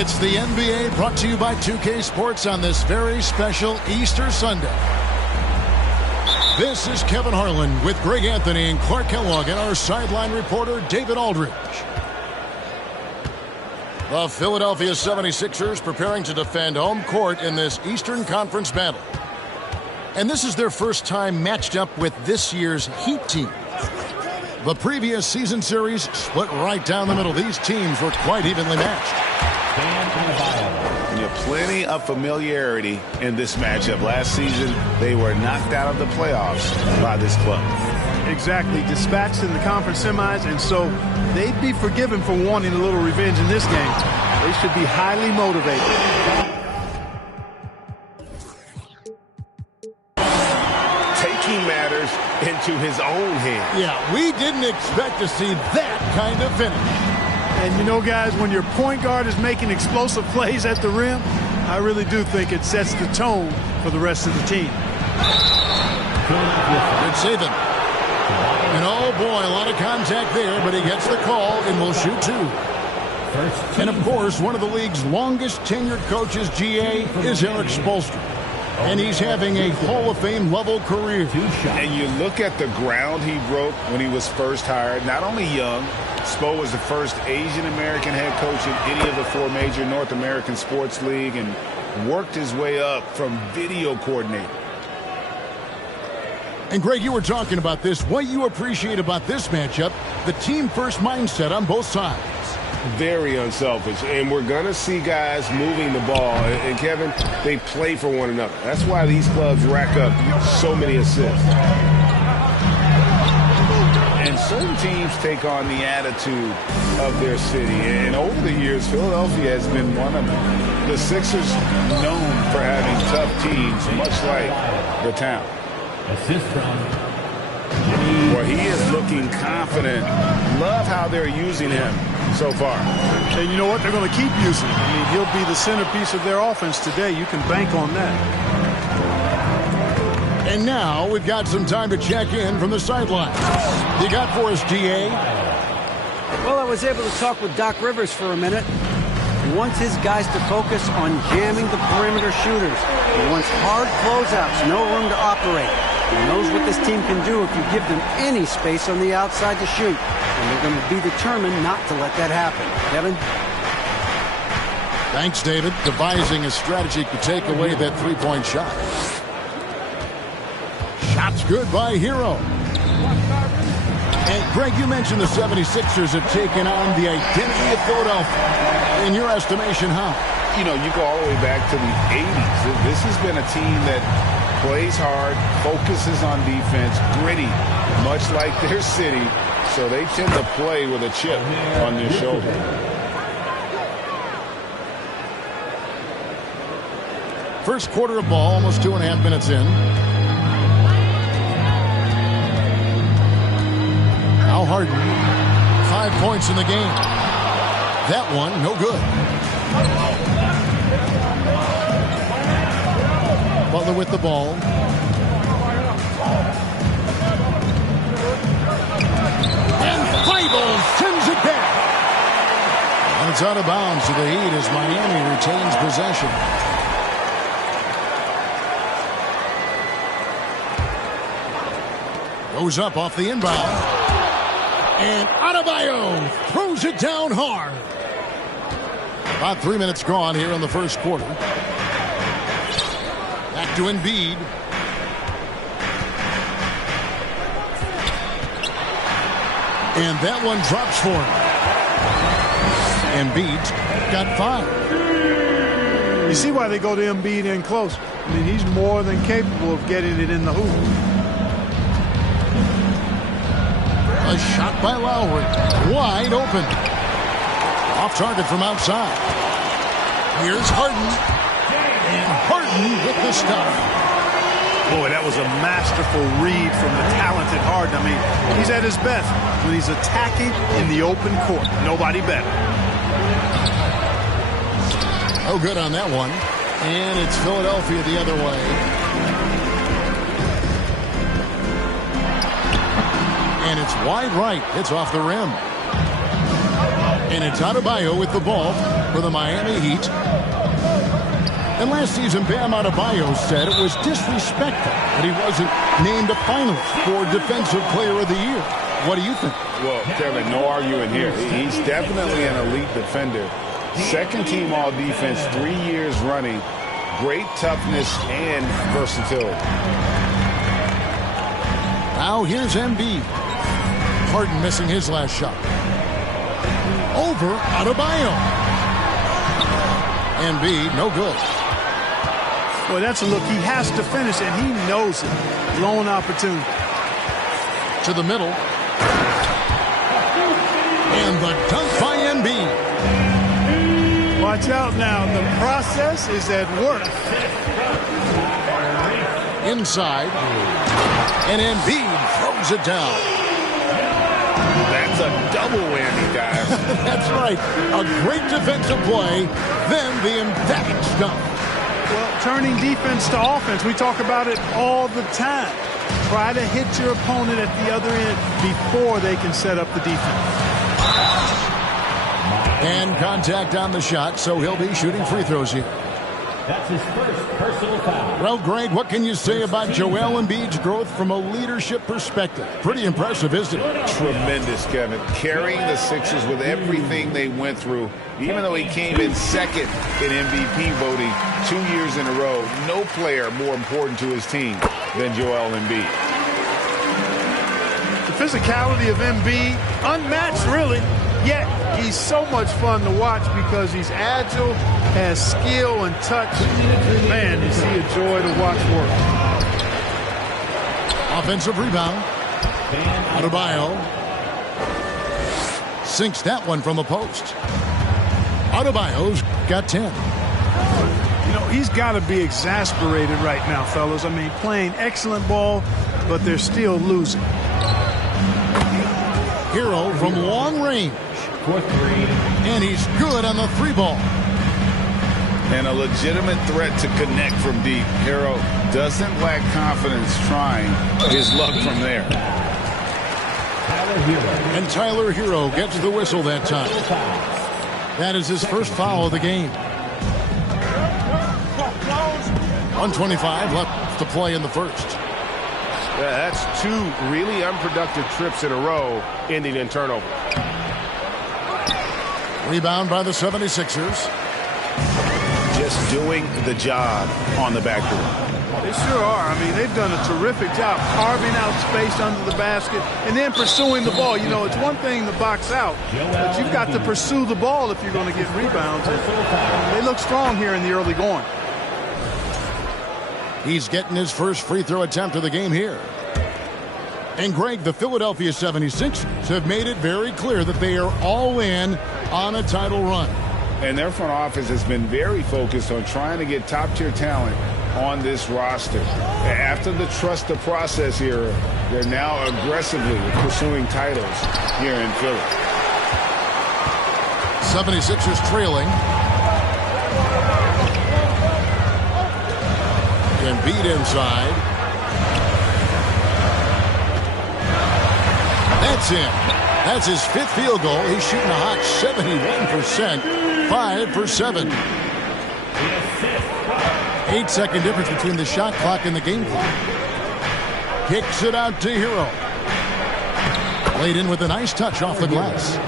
It's the NBA brought to you by 2K Sports on this very special Easter Sunday. This is Kevin Harlan with Greg Anthony and Clark Kellogg and our sideline reporter David Aldridge. The Philadelphia 76ers preparing to defend home court in this Eastern Conference battle. And this is their first time matched up with this year's Heat team. The previous season series split right down the middle. These teams were quite evenly matched. Plenty of familiarity in this matchup. Last season, they were knocked out of the playoffs by this club. Exactly. Dispatched in the conference semis, and so they'd be forgiven for wanting a little revenge in this game. They should be highly motivated. Taking matters into his own hands. Yeah, we didn't expect to see that kind of finish. And you know, guys, when your point guard is making explosive plays at the rim, I really do think it sets the tone for the rest of the team. Good saving. And oh boy, a lot of contact there, but he gets the call and will shoot two. And of course, one of the league's longest tenured coaches, GA, is Eric Spoelstra. And he's having a Hall of Fame level career. And you look at the ground he broke when he was first hired. Not only young, Spo was the first Asian American head coach in any of the four major North American sports league and worked his way up from video coordinator. And Greg, you were talking about this. What you appreciate about this matchup, the team first mindset on both sides. Very unselfish, and we're going to see guys moving the ball. And Kevin, they play for one another. That's why these clubs rack up so many assists. And certain teams take on the attitude of their city. And over the years, Philadelphia has been one of the Sixers known for having tough teams, much like the town. Assist from Well, he is looking confident. Love how they're using him so far. And you know what? They're going to keep using him. I mean, he'll be the centerpiece of their offense today. You can bank on that. And now we've got some time to check in from the sidelines. You got for us, GA? Well, I was able to talk with Doc Rivers for a minute. He wants his guys to focus on jamming the perimeter shooters. He wants hard closeouts, no room to operate. He knows what this team can do if you give them any space on the outside to shoot. And they're going to be determined not to let that happen. Kevin? Thanks, David. Devising a strategy to take away that three-point shot. Shot's good by Hero. And Greg, you mentioned the 76ers have taken on the identity of Philadelphia. In your estimation, how? You know, you go all the way back to the 80s. This has been a team that plays hard, focuses on defense, gritty, much like their city. So they tend to play with a chip on their shoulder. First quarter of ball, almost 2.5 minutes in. Al Harden, 5 points in the game. That one, no good. Butler with the ball. And Thybulle sends it back. And it's out of bounds to the Heat as Miami retains possession. Goes up off the inbound. And Adebayo throws it down hard. About 3 minutes gone here in the first quarter. Back to Embiid. And that one drops for him. Embiid's got 5. You see why they go to Embiid in close. I mean, he's more than capable of getting it in the hoop. A shot by Lowry. Wide open. Off target from outside. Here's Harden. And Harden with the stuff. Boy, that was a masterful read from the talented Harden. I mean, he's at his best when he's attacking in the open court. Nobody better. Oh, good on that one. And it's Philadelphia the other way. And it's wide right. It's off the rim. And it's Adebayo with the ball. for the Miami Heat. And last season, Bam Adebayo said it was disrespectful that he wasn't named a finalist for Defensive Player of the Year. What do you think? Well, Kevin, no arguing here. He's definitely an elite defender. Second team all defense 3 years running. Great toughness and versatility. Now here's Embiid. Harden missing his last shot. Over Adebayo. Embiid, no good. Boy, that's a look. He has to finish, and he knows it. Lone opportunity. To the middle. And the dunk by Embiid. Watch out now. The process is at work. Inside. And Embiid throws it down. That's a double whammy, guys. That's right. A great defensive play, then the emphatic dunk. Well, turning defense to offense, we talk about it all the time. Try to hit your opponent at the other end before they can set up the defense. And contact on the shot, so he'll be shooting free throws here. That's his first personal foul. Well, Greg, what can you say about Joel Embiid's growth from a leadership perspective? Pretty impressive, isn't it? Tremendous, Kevin. Carrying the Sixers with everything they went through. Even though he came in second in MVP voting 2 years in a row, no player more important to his team than Joel Embiid. The physicality of Embiid, unmatched really, yet he's so much fun to watch because he's agile, has skill and touch. Man, is he a joy to watch work. Offensive rebound. Adebayo sinks that one from the post. Adebayo's got 10. You know, he's got to be exasperated right now, fellas. I mean, playing excellent ball, but they're still losing. Hero from long range. And he's good on the 3-ball. And a legitimate threat to connect from deep. Hero doesn't lack confidence trying his luck from there. And Tyler Hero gets the whistle that time. That is his first foul of the game. 1:25 left to play in the first. Yeah, that's 2 really unproductive trips in a row, ending in turnover. Rebound by the 76ers. Just doing the job on the backboard. They sure are. I mean, they've done a terrific job carving out space under the basket and then pursuing the ball. You know, it's one thing to box out, but you've got to pursue the ball if you're going to get rebounds. And they look strong here in the early going. He's getting his first free throw attempt of the game here. And Greg, the Philadelphia 76ers have made it very clear that they are all in on a title run. And their front office has been very focused on trying to get top-tier talent on this roster. After the trust the process era, they're now aggressively pursuing titles here in Philly. 76ers trailing. Embiid inside. That's in. That's his 5th field goal. He's shooting a hot 71%. 5 for 7. 8-second difference between the shot clock and the game clock. Kicks it out to Hero. Laid in with a nice touch off the glass.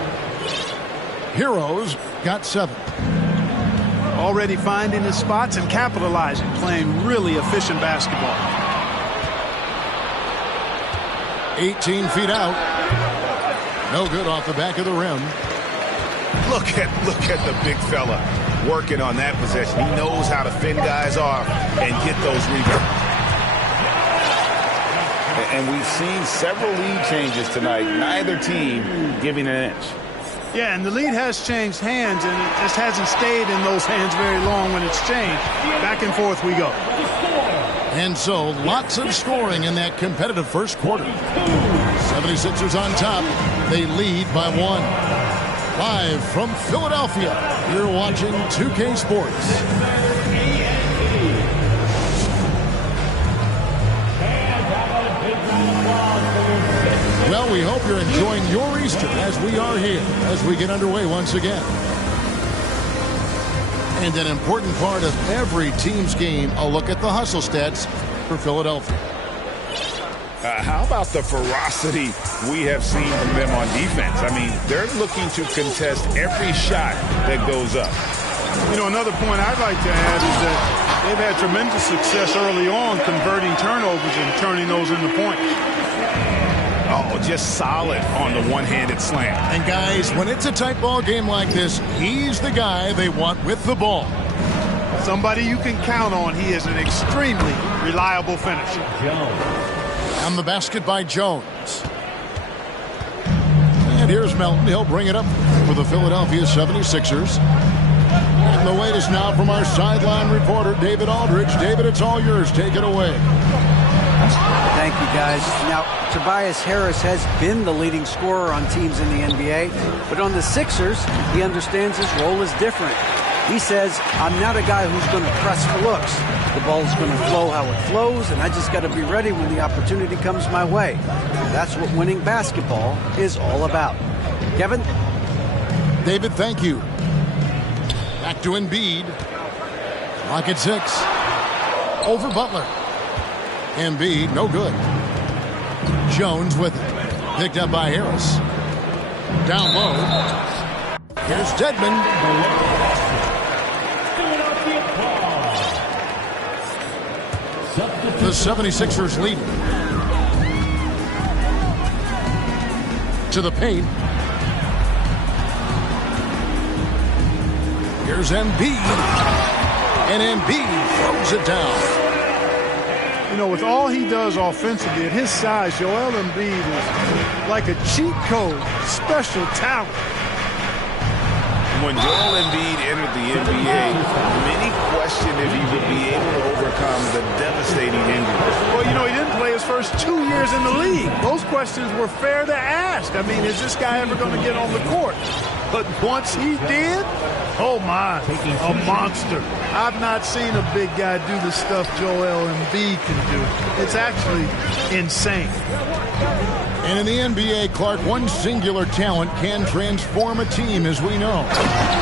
Hero's got 7. Already finding his spots and capitalizing, playing really efficient basketball. 18 feet out. No good off the back of the rim. Look at the big fella working on that possession. He knows how to fend guys off and get those rebounds. And we've seen several lead changes tonight. Neither team giving an inch. Yeah, and the lead has changed hands, and it just hasn't stayed in those hands very long when it's changed. Back and forth we go. And so, lots of scoring in that competitive first quarter. 76ers on top. They lead by 1. Live from Philadelphia, you're watching 2K Sports. Well, we hope you're enjoying your Easter as we are here, as we get underway once again. And an important part of every team's game, a look at the hustle stats for Philadelphia. How about the ferocity we have seen from them on defense? I mean, they're looking to contest every shot that goes up. You know, another point I'd like to add is that they've had tremendous success early on converting turnovers and turning those into points. Oh, just solid on the one-handed slam. And guys, when it's a tight ball game like this, he's the guy they want with the ball. Somebody you can count on. He is an extremely reliable finisher. On the basket by Jones. And here's Melton. He'll bring it up for the Philadelphia 76ers. And the wait is now from our sideline reporter, David Aldridge. David, it's all yours. Take it away. Thank you, guys. Now, Tobias Harris has been the leading scorer on teams in the NBA, but on the Sixers, he understands his role is different. He says, I'm not a guy who's going to press for looks. The ball's going to flow how it flows, and I just got to be ready when the opportunity comes my way. That's what winning basketball is all about. Kevin? David, thank you. Back to Embiid. Clock at 6. Over Butler. Embiid, no good. Jones with it. Picked up by Harris. Down low. Here's Dedmon. The 76ers lead. To the paint. Here's Embiid. And Embiid throws it down. You know, with all he does offensively, at his size, Joel Embiid is like a cheat code, special talent. When Joel Embiid entered the NBA, many questioned if he would be able to overcome the devastating injury. Well, you know, he didn't play his first 2 years in the league. Those questions were fair to ask. I mean, is this guy ever going to get on the court? But once he did, oh my, a monster. I've not seen a big guy do the stuff Joel Embiid can do. It's actually insane. And in the NBA, Clark, one singular talent can transform a team, as we know.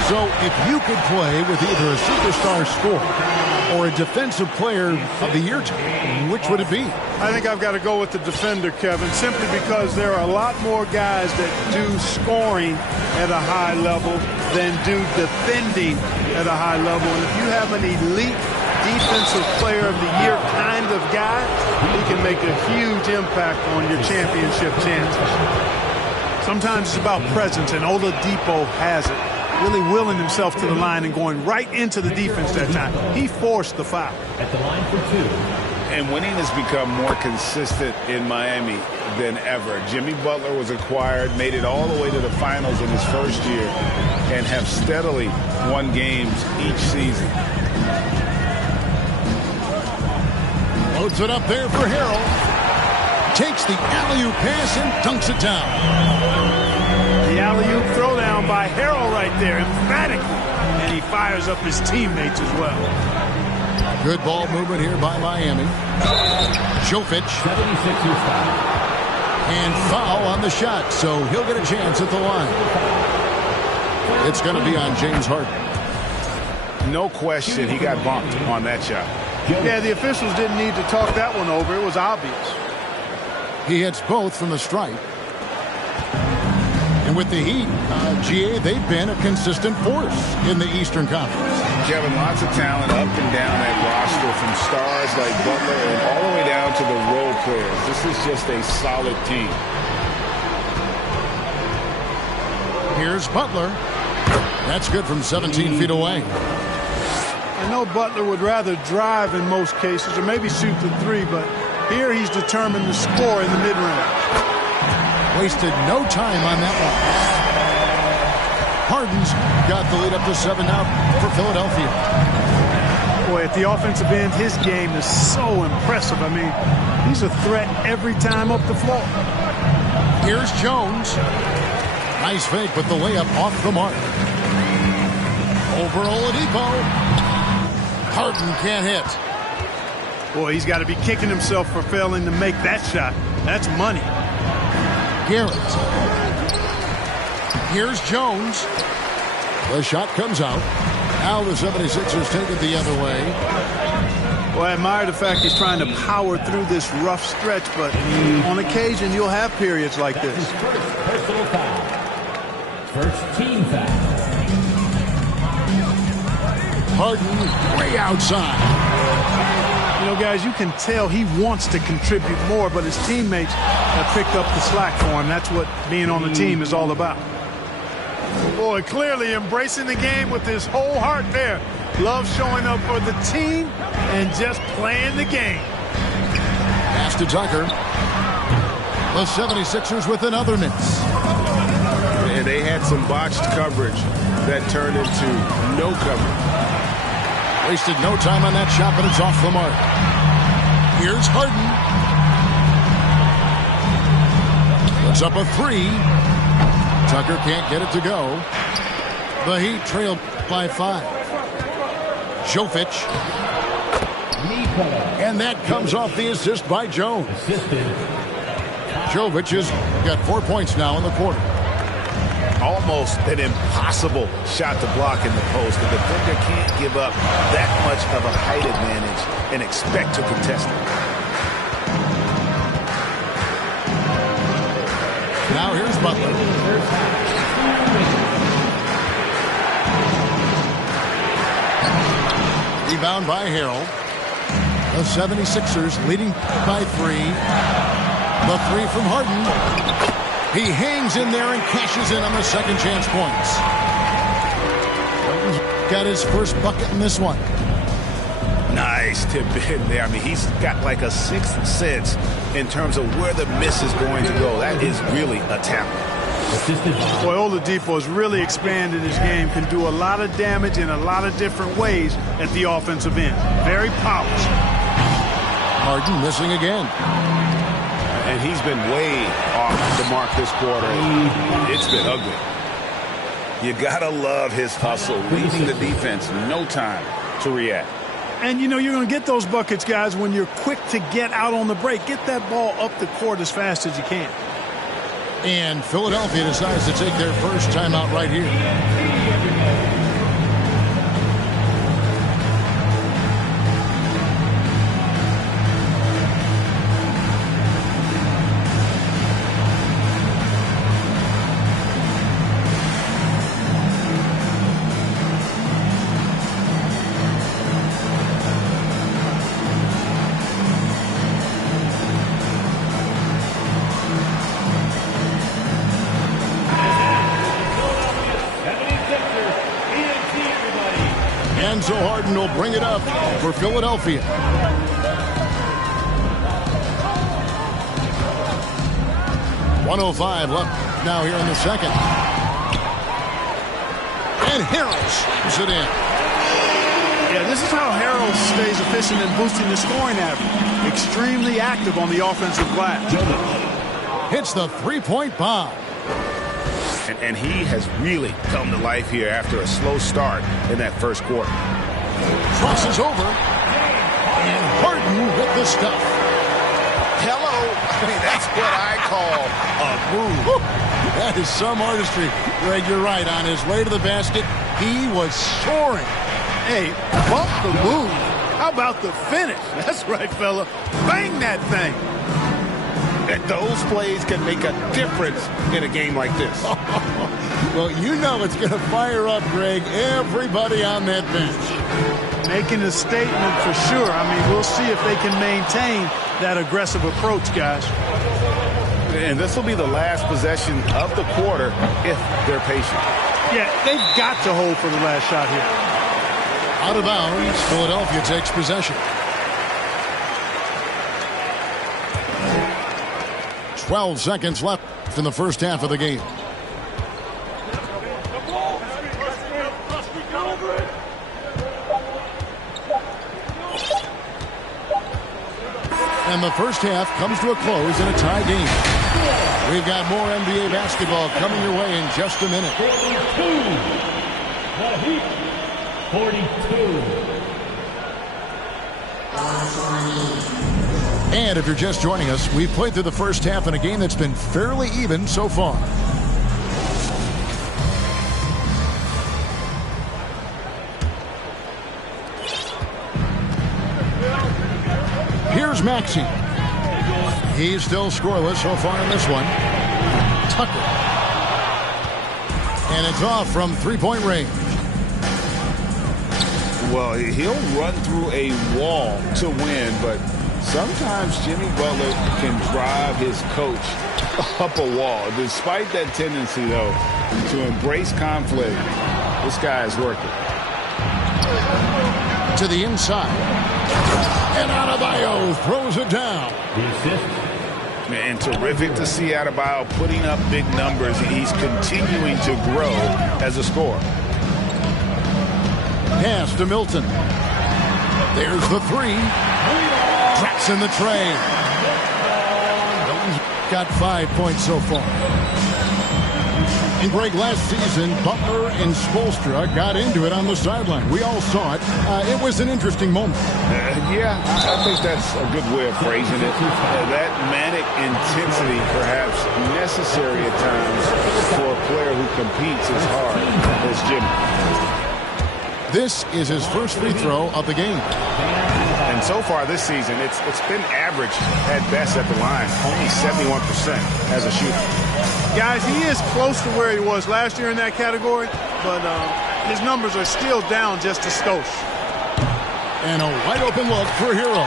So if you could play with either a superstar scorer or a defensive player of the year team, which would it be? I think I've got to go with the defender, Kevin, simply because there are a lot more guys that do scoring at a high level than do defending at a high level. And if you have an elite defensive player of the year kind of guy, he can make a huge impact on your championship chances. Sometimes it's about presence, and Oladipo has it. Really willing himself to the line and going right into the defense that time. He forced the foul. At the line for 2. And winning has become more consistent in Miami than ever. Jimmy Butler was acquired, made it all the way to the finals in his first year, and have steadily won games each season. Loads it up there for Harrell. Takes the alley-oop pass and dunks it down. The alley-oop throwdown by Harrell right there, emphatically. And he fires up his teammates as well. Good ball movement here by Miami. Jovic. 76ers foul. And foul on the shot, so he'll get a chance at the line. It's going to be on James Harden. No question he got bumped on that shot. Yeah, the officials didn't need to talk that one over. It was obvious. He hits both from the stripe. And with the Heat, GA, they've been a consistent force in the Eastern Conference. Kevin, lots of talent up and down that roster, from stars like Butler and all the way down to the role players. This is just a solid team. Here's Butler. That's good from 17 feet away. I know Butler would rather drive in most cases, or maybe shoot the three, but here he's determined to score in the mid-range. Wasted no time on that one. Harden's got the lead up to 7 now for Philadelphia. Boy, at the offensive end, his game is so impressive. I mean, he's a threat every time up the floor. Here's Jones. Nice fake, but the layup off the mark. Over Oladipo. Harden can't hit. Boy, he's got to be kicking himself for failing to make that shot. That's money. Garrett. Here's Jones. The shot comes out. Now the 76ers take it the other way. Well, I admire the fact he's trying to power through this rough stretch, but on occasion you'll have periods like this. His first personal foul. First team foul. Harden way outside. You know, guys, you can tell he wants to contribute more, but his teammates have picked up the slack for him. That's what being on the team is all about. Boy, clearly embracing the game with his whole heart there. Love showing up for the team and just playing the game. Pass to Tucker. The 76ers with another miss. And they had some botched coverage that turned into no coverage. Wasted no time on that shot, but it's off the mark. Here's Harden. Puts up a three. Tucker can't get it to go. The Heat trail by 5. Jovic. And that comes off the assist by Jones. Jovic has got 4 points now in the quarter. Almost an impossible shot to block in the post. The defender can't give up that much of a height advantage and expect to contest it. Now here's Butler. Rebound by Harrell. The 76ers leading by 3. The three from Harden. He hangs in there and cashes in on the second chance points. Harden's got his first bucket in this one. Nice tip in there. I mean, he's got like a sixth sense in terms of where the miss is going to go. That is really a talent. Boy, Oladipo has really expanded his game, can do a lot of damage in a lot of different ways at the offensive end. Very polished. Harden missing again. And he's been way off the mark this quarter. It's been ugly. You gotta love his hustle, leaving the defense no time to react. And, you know, you're going to get those buckets, guys, when you're quick to get out on the break. Get that ball up the court as fast as you can. And Philadelphia decides to take their first timeout right here. So Harden will bring it up for Philadelphia. .105 left now here in the second. And Harrell shoots it in. Yeah, this is how Harrell stays efficient in boosting the scoring average. Extremely active on the offensive glass. Hits the three-point bomb. And he has really come to life here after a slow start in that first quarter. Crosses over. And Harden with the stuff. Hello. I mean, that's what I call a move. That is some artistry. Greg, you're right. On his way to the basket, he was soaring. Hey, bump the move. How about the finish? That's right, fella. Bang that thing. And those plays can make a difference in a game like this. Well, you know it's going to fire up, Greg, everybody on that bench. Making a statement for sure. I mean, we'll see if they can maintain that aggressive approach, guys. And this will be the last possession of the quarter if they're patient. Yeah, they've got to hold for the last shot here. Out of bounds, Philadelphia takes possession. 12 seconds left in the first half of the game. And the first half comes to a close in a tie game. We've got more NBA basketball coming your way in just a minute. 42. And if you're just joining us, we've played through the first half in a game that's been fairly even so far. Here's Maxey. He's still scoreless so far in this one. Tucker. And it's off from three-point range. Well, he'll run through a wall to win, but sometimes Jimmy Butler can drive his coach up a wall. Despite that tendency, though, to embrace conflict, this guy is working. To the inside. And Adebayo throws it down. And terrific to see Adebayo putting up big numbers. He's continuing to grow as a scorer. Pass to Milton. There's the three. Drops in the tray. Milton's got 5 points so far. In break last season, Butler and Spoelstra got into it on the sideline. We all saw it. It was an interesting moment. Yeah, I think that's a good way of phrasing it. That manic intensity perhaps necessary at times for a player who competes as hard as Jimmy. This is his first free throw of the game. And so far this season, it's been average at best at the line. Only 71% as a shooter. Guys, he is close to where he was last year in that category, but his numbers are still down just a skosh. And a wide open look for Hero.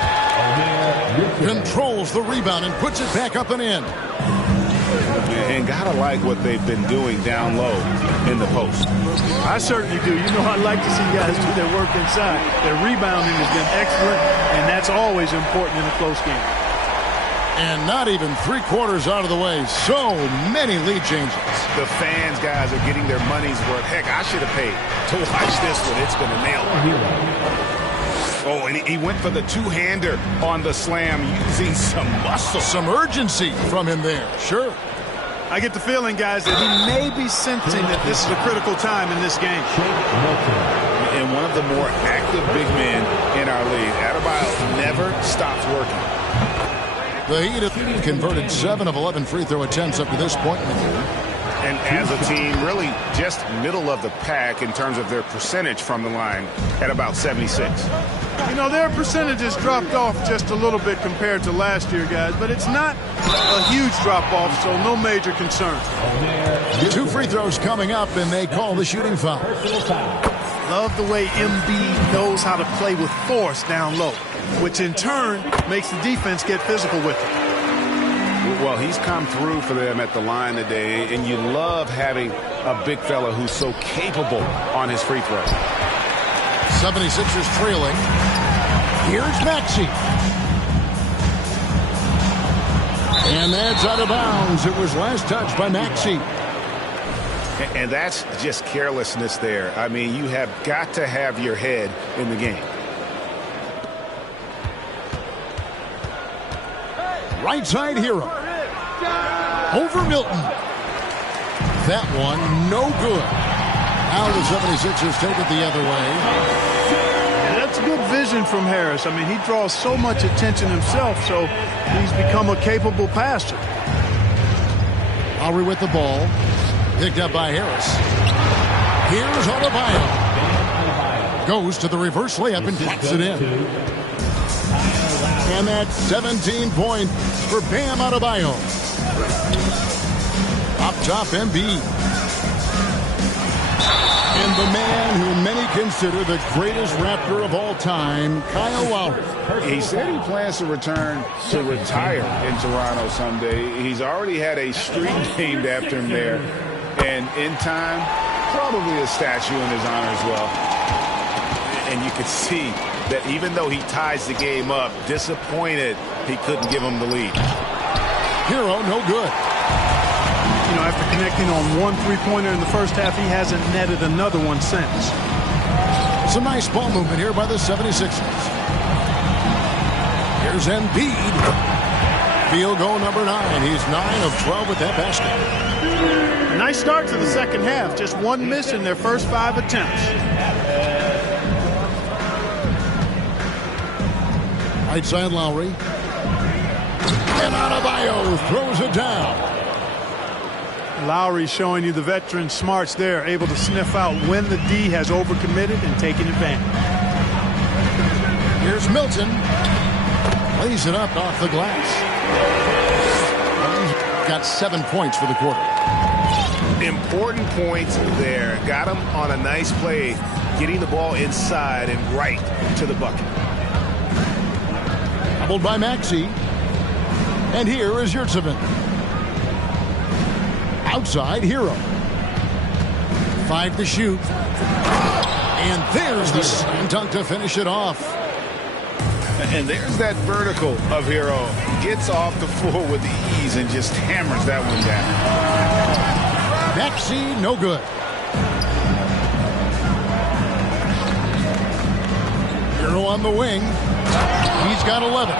Controls the rebound and puts it back up and in. And gotta like what they've been doing down low in the post. I certainly do. You know, I like to see guys do their work inside. Their rebounding has been excellent, and that's always important in a close game. And not even 3/4 out of the way. So many lead changes. The fans, guys, are getting their money's worth. Heck, I should have paid to watch this one. It's been a nail. Oh, and he went for the two-hander on the slam using some muscle. Some urgency from him there. Sure. I get the feeling, guys, that he may be sensing that this is a critical time in this game. And one of the more active big men in our league. Adebayo never stops working. The Heat have converted 7 of 11 free throw attempts up to this point in the game. And as a team, really just middle of the pack in terms of their percentage from the line at about 76. You know, their percentages dropped off just a little bit compared to last year, guys, but it's not a huge drop-off, so no major concern. 2 free throws coming up, and they call the shooting foul. Love the way Embiid knows how to play with force down low, which in turn makes the defense get physical with him. Well, he's come through for them at the line today, and you love having a big fella who's so capable on his free throw. 76ers trailing. Here's Maxey. And that's out of bounds. It was last touched by Maxey. And that's just carelessness there. I mean, you have got to have your head in the game. Right side Hero. Over Milton. That one, no good. Now the 76ers take it the other way. Yeah, that's good vision from Harris. I mean, he draws so much attention himself, so he's become a capable passer. Lowry with the ball. Picked up by Harris. Here's Adebayo. Goes to the reverse layup and clocks it in. And that's 17 points for Bam Adebayo. Up top, Embiid. And the man who many consider the greatest Raptor of all time, Kyle Lowry. He said he plans to return to retire in Toronto someday. He's already had a street named after him there. And in time, probably a statue in his honor as well. And you could see that even though he ties the game up, disappointed he couldn't give him the lead. Hero, no good. You know, after connecting on 1 3-pointer in the first half, he hasn't netted another one since. Some nice ball movement here by the 76ers. Here's Embiid. Field goal number 9. He's 9 of 12 with that basket. Nice start to the second half. Just 1 miss in their first 5 attempts. Right side Lowry. And Adebayo throws it down. Lowry showing you the veteran smarts there, able to sniff out when the D has overcommitted and taken advantage. Here's Milton. Lays it up off the glass. He's got 7 points for the quarter. Important points there. Got him on a nice play, getting the ball inside and right to the bucket. Doubled by Maxey. And here is Yurtseven. Outside, Hero. 5 to shoot. And there's the slam dunk to finish it off. And there's that vertical of Hero. Gets off the floor with ease and just hammers that one down. Maxey, no good. Hero on the wing. He's got 11.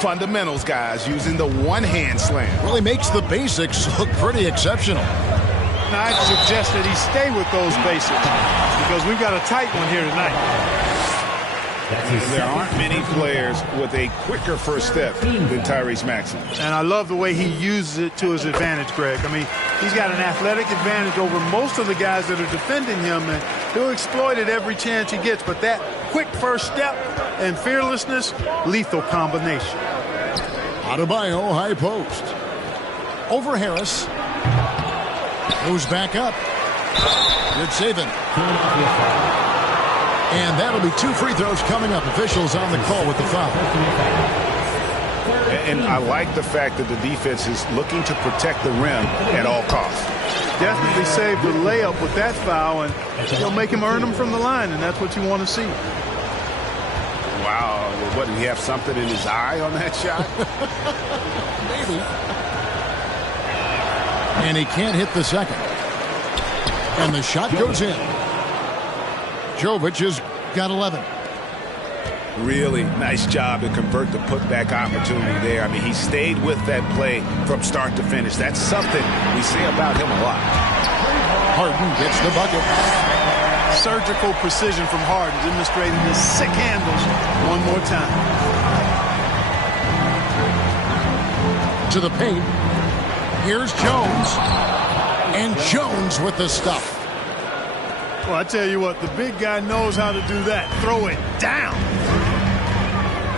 Fundamentals, guys, using the one-hand slam. Really makes the basics look pretty exceptional. Now, I'd suggest that he stay with those basics because we've got a tight one here tonight. There aren't many players with a quicker first step than Tyrese Maxey. And I love the way he uses it to his advantage, Greg. I mean, he's got an athletic advantage over most of the guys that are defending him, and he'll exploit it every chance he gets. But that quick first step and fearlessness, lethal combination. Adebayo, high post. Over Harris. Goes back up. Yurtseven. And that'll be 2 free throws coming up. Officials on the call with the foul. And I like the fact that the defense is looking to protect the rim at all costs. Definitely saved the layup with that foul, and he'll make him earn them from the line, and that's what you want to see. Wow. What, did he have something in his eye on that shot? Maybe. And he can't hit the second. And the shot goes in. Jovic has got 11. Really nice job to convert the putback opportunity there. I mean, he stayed with that play from start to finish. That's something we say about him a lot. Harden gets the bucket. Surgical precision from Harden, demonstrating his sick handles one more time. To the paint. Here's Jones. And Jones with the stuff. Well, I tell you what, the big guy knows how to do that. Throw it down.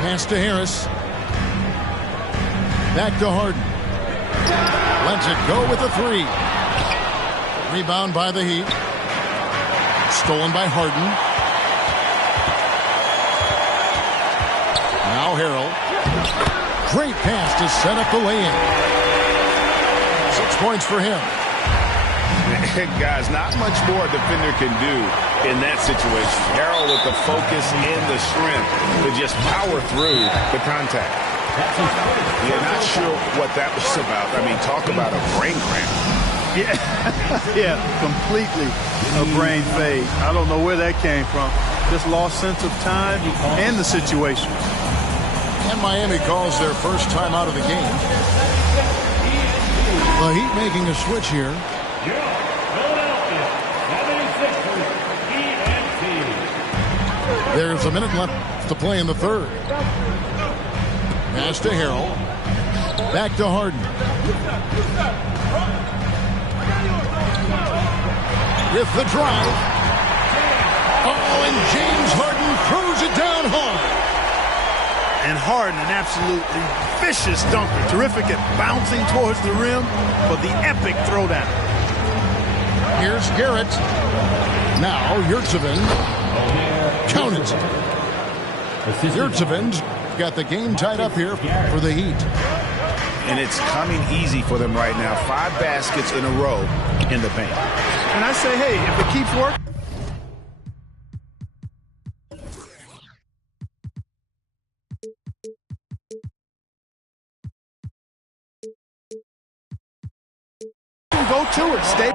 Pass to Harris. Back to Harden. Lets it go with a 3. Rebound by the Heat. Stolen by Harden. Now Harrell. Great pass to set up the lay-in. 6 points for him. Guys, not much more a defender can do in that situation. Harrell with the focus and the strength to just power through the contact. Yeah, not sure what that was about. I mean, talk about a brain cramp. Yeah, completely a brain fade. I don't know where that came from. Just lost sense of time and the situation. And Miami calls their first time out of the game. The Heat making a switch here. There's a minute left to play in the third. Pass to Harrell. Back to Harden. With the drive. Oh, and James Harden throws it down hard. And Harden, an absolutely vicious dunker. Terrific at bouncing towards the rim, but the epic throwdown. Here's Garrett. Now Yurtseven. Count it. Yurtseven's got the game tied up here for the Heat. And it's coming easy for them right now. 5 baskets in a row in the paint. And I say, hey, if it keeps working. Go to it, stay.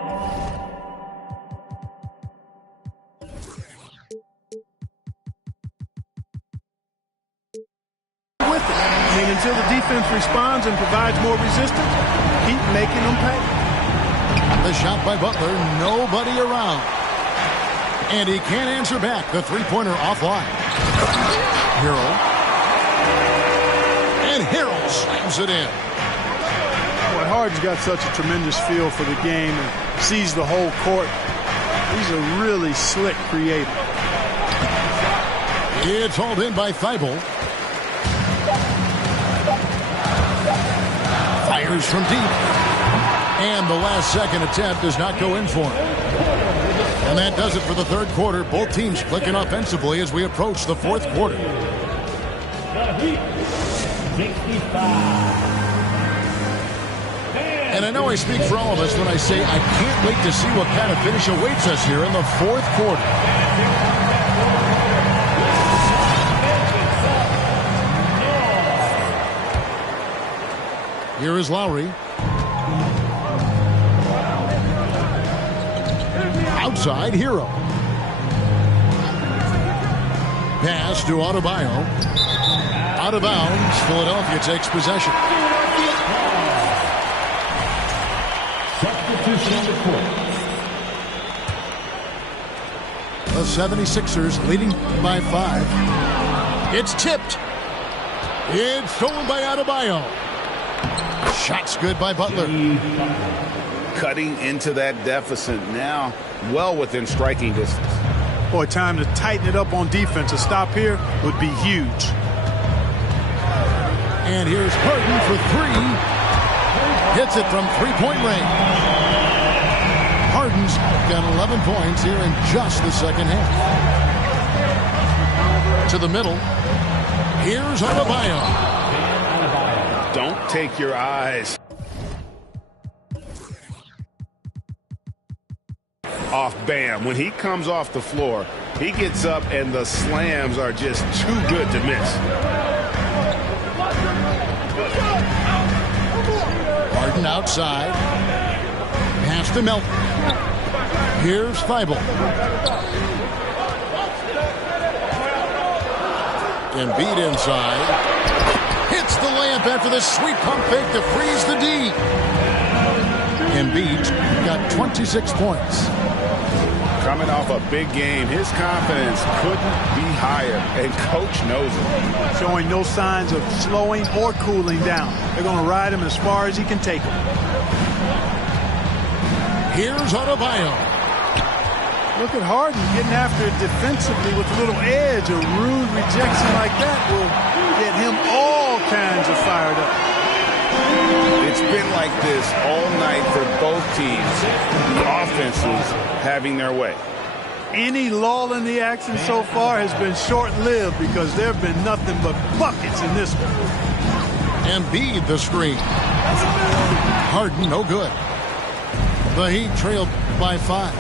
With it. I mean, until the defense responds and provides more resistance, keep making them pay. The shot by Butler, nobody around. And he can't answer back. The three-pointer offline. Harrell. And Harrell slams it in. Boy, Harden's got such a tremendous feel for the game and sees the whole court. He's a really slick creator. It's hauled in by Thibault. Fires from deep. And the last second attempt does not go in for him. And that does it for the third quarter. Both teams clicking offensively as we approach the fourth quarter. And I know I speak for all of us when I say I can't wait to see what kind of finish awaits us here in the fourth quarter. Here is Lowry. Outside, Hero. Pass to Adebayo. Out of bounds, Philadelphia takes possession. The 76ers leading by 5. It's tipped. It's stolen by Adebayo. Shot's good by Butler. Cutting into that deficit now, well within striking distance. Boy, time to tighten it up on defense. A stop here would be huge. And here's Harden for 3. Hits it from three-point range. Harden's got 11 points here in just the second half. To the middle. Here's Adebayo. Don't take your eyes off Bam. When he comes off the floor, he gets up and the slams are just too good to miss. Harden outside. Pass to Melton. Here's Feibel. Embiid inside. Hits the layup after the sweet pump fake to freeze the D. Embiid got 26 points. Coming off a big game, his confidence couldn't be higher, and coach knows it. Showing no signs of slowing or cooling down. They're going to ride him as far as he can take him. Here's Adebayo. Look at Harden getting after it defensively with a little edge. A rude rejection like that will get him all kinds of fired up. It's been like this all night for both teams. The offenses having their way. Any lull in the action so far has been short-lived because there have been nothing but buckets in this one. Embiid the screen. Harden no good. The Heat trailed by 5.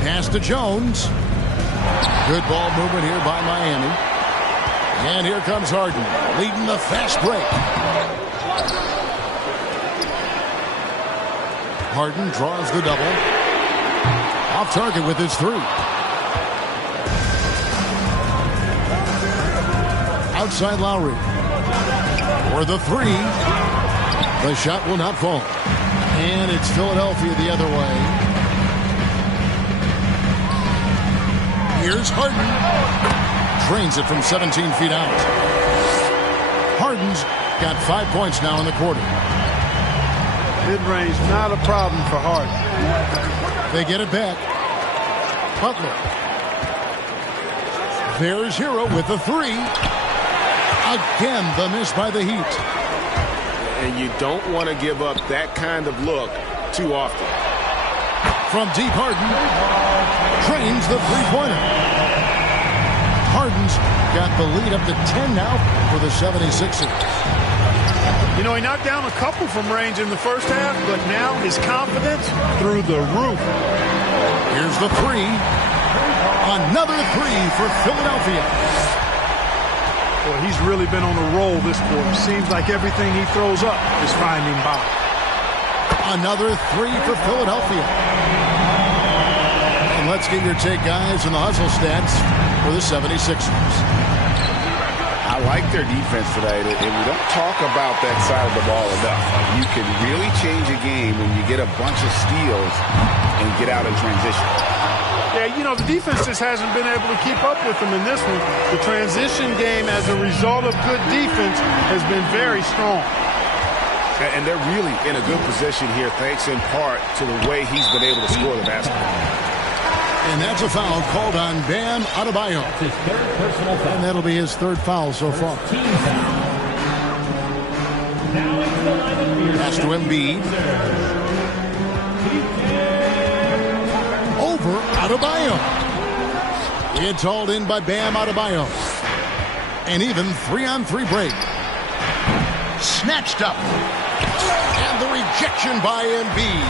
Pass to Jones. Good ball movement here by Miami. And here comes Harden, leading the fast break. Harden draws the double. Off target with his 3. Outside Lowry. For the 3. The shot will not fall. And it's Philadelphia the other way. Here's Harden. Drains it from 17 feet out. Harden's got 5 points now in the quarter. Mid-range, not a problem for Harden. They get it back. Butler. There's Hero with the 3. Again, the miss by the Heat. And you don't want to give up that kind of look too often. From deep, Harden trains the three-pointer. Harden's got the lead up to 10 now for the 76ers. You know, he knocked down a couple from range in the first half, but now his confidence through the roof. Here's the 3. Another 3 for Philadelphia. Boy, he's really been on a roll this quarter. Seems like everything he throws up is finding bottom. Another 3 for Philadelphia. And let's get your take, guys, on the hustle stats for the 76ers. I like their defense today, and we don't talk about that side of the ball enough. You can really change a game when you get a bunch of steals and get out in transition. Yeah, you know, the defense just hasn't been able to keep up with them in this one. The transition game, as a result of good defense, has been very strong. And they're really in a good position here, thanks in part to the way he's been able to score the basketball. And that's a foul called on Bam Adebayo. And that'll be his third foul so far. Now into the line of pass to Embiid. Over Adebayo. It's hauled in by Bam Adebayo. An even 3-on-3 break. Snatched up. And the rejection by Embiid.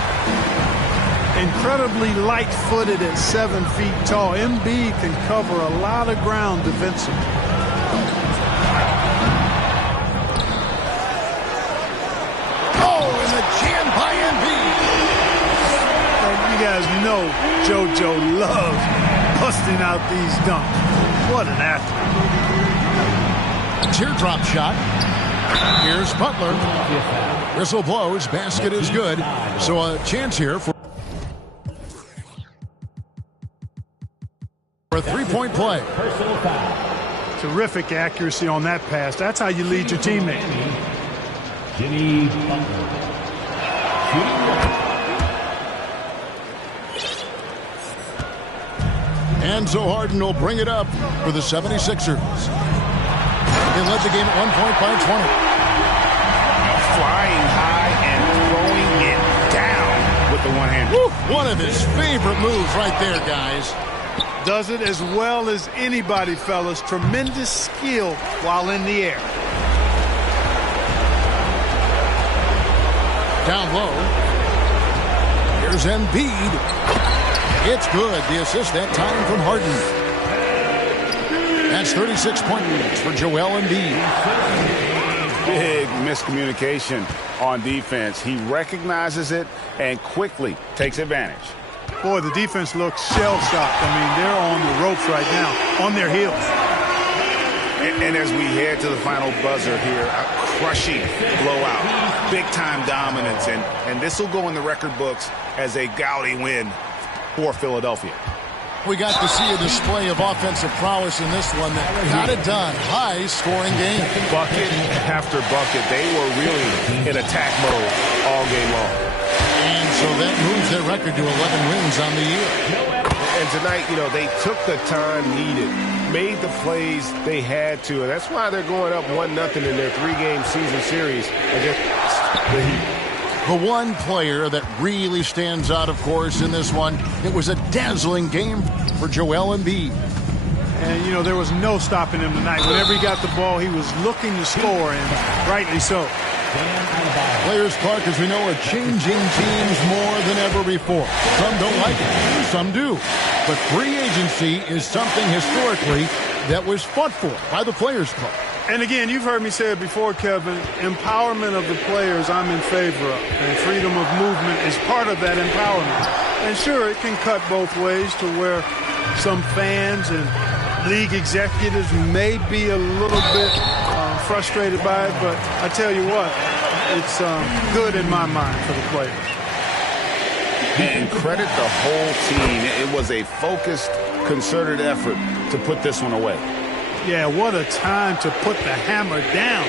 Incredibly light-footed at 7 feet tall. Embiid can cover a lot of ground defensively. Oh, and the jam by Embiid. And you guys know JoJo loves busting out these dunks. What an athlete. Teardrop shot. Here's Butler. Whistle blows. Basket is good. So a chance here for a three-point play. Terrific accuracy on that pass. That's how you lead your teammate. Jimmy Butler. And so Harden will bring it up for the 76ers. They led the game at 1 point by 20. Flying high and throwing it down with the one-hand. One of his favorite moves right there, guys. Does it as well as anybody, fellas. Tremendous skill while in the air. Down low. Here's Embiid. It's good. The assist that time from Harden. That's 36 points for Joel Embiid. Big miscommunication on defense. He recognizes it and quickly takes advantage. Boy, the defense looks shell-shocked. I mean, they're on the ropes right now, on their heels. And as we head to the final buzzer here, a crushing blowout, big-time dominance, and this will go in the record books as a gaudy win for Philadelphia. We got to see a display of offensive prowess in this one that got it done. High-scoring game. Bucket after bucket. They were really in attack mode all game long. And so that moves their record to 11 wins on the year. And tonight, you know, they took the time needed, made the plays they had to, and that's why they're going up 1-0 in their 3-game season series against the Heat. The one player that really stands out, of course, in this one, it was a dazzling game for Joel Embiid. And, you know, there was no stopping him tonight. Whenever he got the ball, he was looking to score, and rightly so. Players, Clark, as we know, are changing teams more than ever before. Some don't like it, some do. But free agency is something historically that was fought for by the Players Club. And again, you've heard me say it before, Kevin, empowerment of the players I'm in favor of. And freedom of movement is part of that empowerment. And sure, it can cut both ways to where some fans and league executives may be a little bit frustrated by it. But I tell you what, it's good in my mind for the players. And credit the whole team. It was a focused, concerted effort to put this one away. Yeah, what a time to put the hammer down.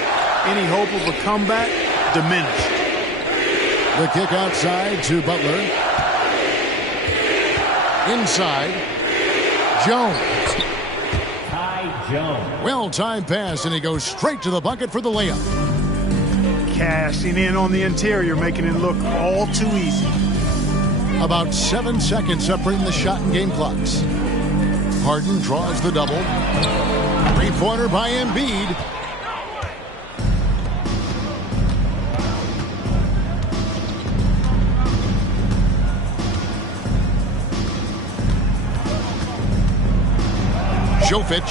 Any hope of a comeback diminished. The kick outside to Butler. Inside, Jones. Ty Jones. Well-timed pass, and he goes straight to the bucket for the layup. Cashing in on the interior, making it look all too easy. About 7 seconds separating the shot and game clocks. Harden draws the double. Three-pointer by Embiid. Jovic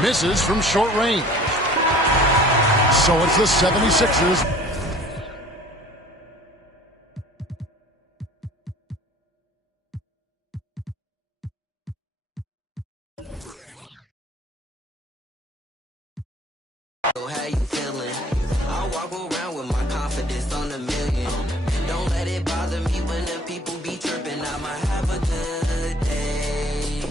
misses from short range. So it's the 76ers. How you feeling? I walk around with my confidence on a million. Don't let it bother me when the people be tripping. I'ma have a good day.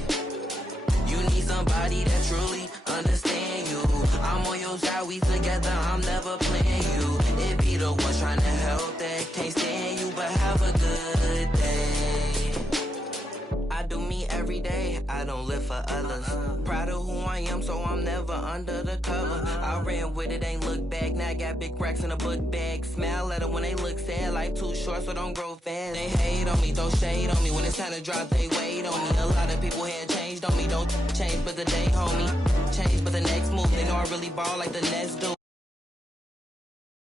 You need somebody that truly understand you. I'm on your side, we together, I'm never playing you. It be the ones trying to help that can't stand you, but have a good day. I do me every day, I don't live for others. Proud of who I am, so I'm never under the cover. I ran with it, ain't look back, now bag, got big racks in a book bag. Smile at them when they look sad, life too short, so don't grow fast. They hate on me, throw shade on me. When it's time to drop, they wait on me. A lot of people had changed on me, don't change, but the day, homie. Change, but the next move, they know I really ball like the Nets do.